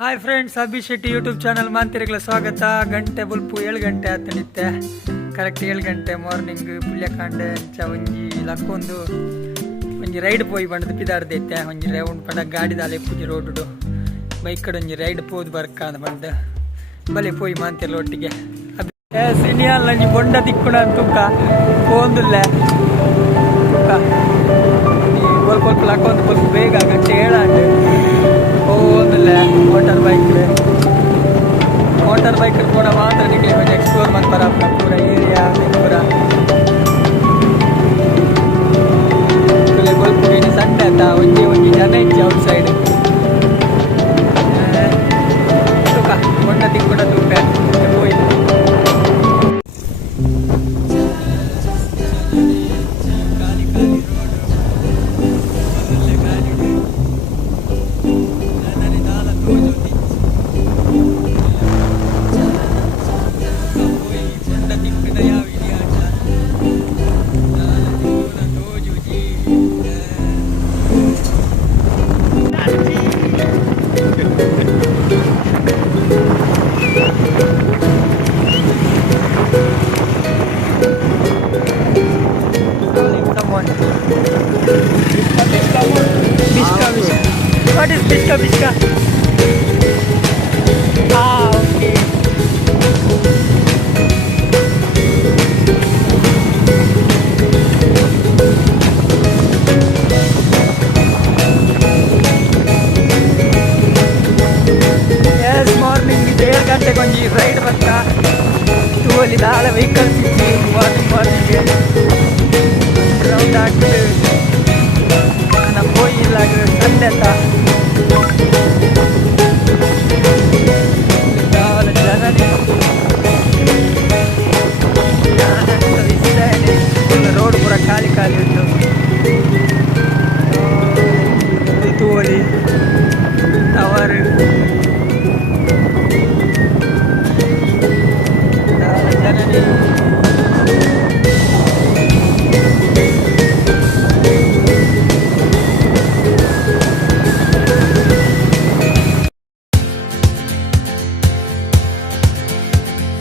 Hi friends, Abhi Shetty YouTube channel ಮಾಂತಿರಿಗಳ ಸ್ವಾಗತ. ಗಂಟೆ ಬುಲ್ಪು 7 ಗಂಟೆ ಆತನಿತ್ತೆ. ಕರೆಕ್ಟ್ 7 ಗಂಟೆ ಮಾರ್ನಿಂಗ್ ಪುಲ್ಯಕಾಂಡೆ ಒಂಜಿ ಲಕ್ಕೊಂದು ಒಂಜಿ ರೈಡ್ ಪೋಯಿ ಬಂಡದು ಪಿದಾರ್ದೈತೆ. ಒಂಜಿ ರೌಂಡ್ ಪಂಡ ಗಾಡಿ ದಾಲೆ ಪೂಜಿ ರೋಡು ಬೈಕ್ ಕಡೆ ಒಂಜಿ ರೈಡ್ ಪೋದು ಬರ್ಕ ಅಂತ ಬಂದು ಬಲೆ ಪೋಯಿ ಮಾಂತಿರ್ಲ ಒಟ್ಟಿಗೆ. ಸಿನಿಯಲ್ಲ ಒಂಜಿ ಬೊಂಡ ತಿಕ್ಕುಣ ಅಂತುಕ್ಕ ಪೋಂದುಲ್ಲ ಬೋಲ್ ಬೋಲ್ ಲಕ್ಕೊಂದು ಬೋಲ್ ಬೇಗ ಗಂಟೆ ಹೇಳಾಂಡು ಹೋಗುದಿಲ್ಲ. ಮೋಟರ್ ಬೈಕ್ ಕೂಡ ಮಾತ್ರ ನಿಮಗೆ ಕೊಂಚ ಎಕ್ಸ್ಪ್ಲೋರ್ ಮಾಡಿ ಬರಪ್ಪ ಪೂರ ಏರಿಯಾ ಪೂರ ಗೊಲ್ಪುಗಿನಿ ಸಂಡೆ ಅಂತ ಒಂಜಿ ಜನ ಇಜ್ಜಿ ಔಟ್ ಸೈಡ್ ತೂಕ ಮೊಂಡ ತಿಕ್ಕುಡ ತೂಕ ಹೋಯ್ What is Bishka Bishka? Okay. Yes, morning 7 ಗಂಟೆ ಕೊಂಜಿ ರೈಡ್ ಬರ್ತಾ ತೂವಲ್ಲಿ ದಾಳ ವೆಹಿಕಲ್ಸ್ ಇಚ್ಚಿ ಮಾರ್ನಿಂಗ್ ರೌಂಡ್ ಆಗ್ತದೆ. ನಾನು ಹೋಗಿಲ್ಲ ಸಂಡೆ ಅಂತ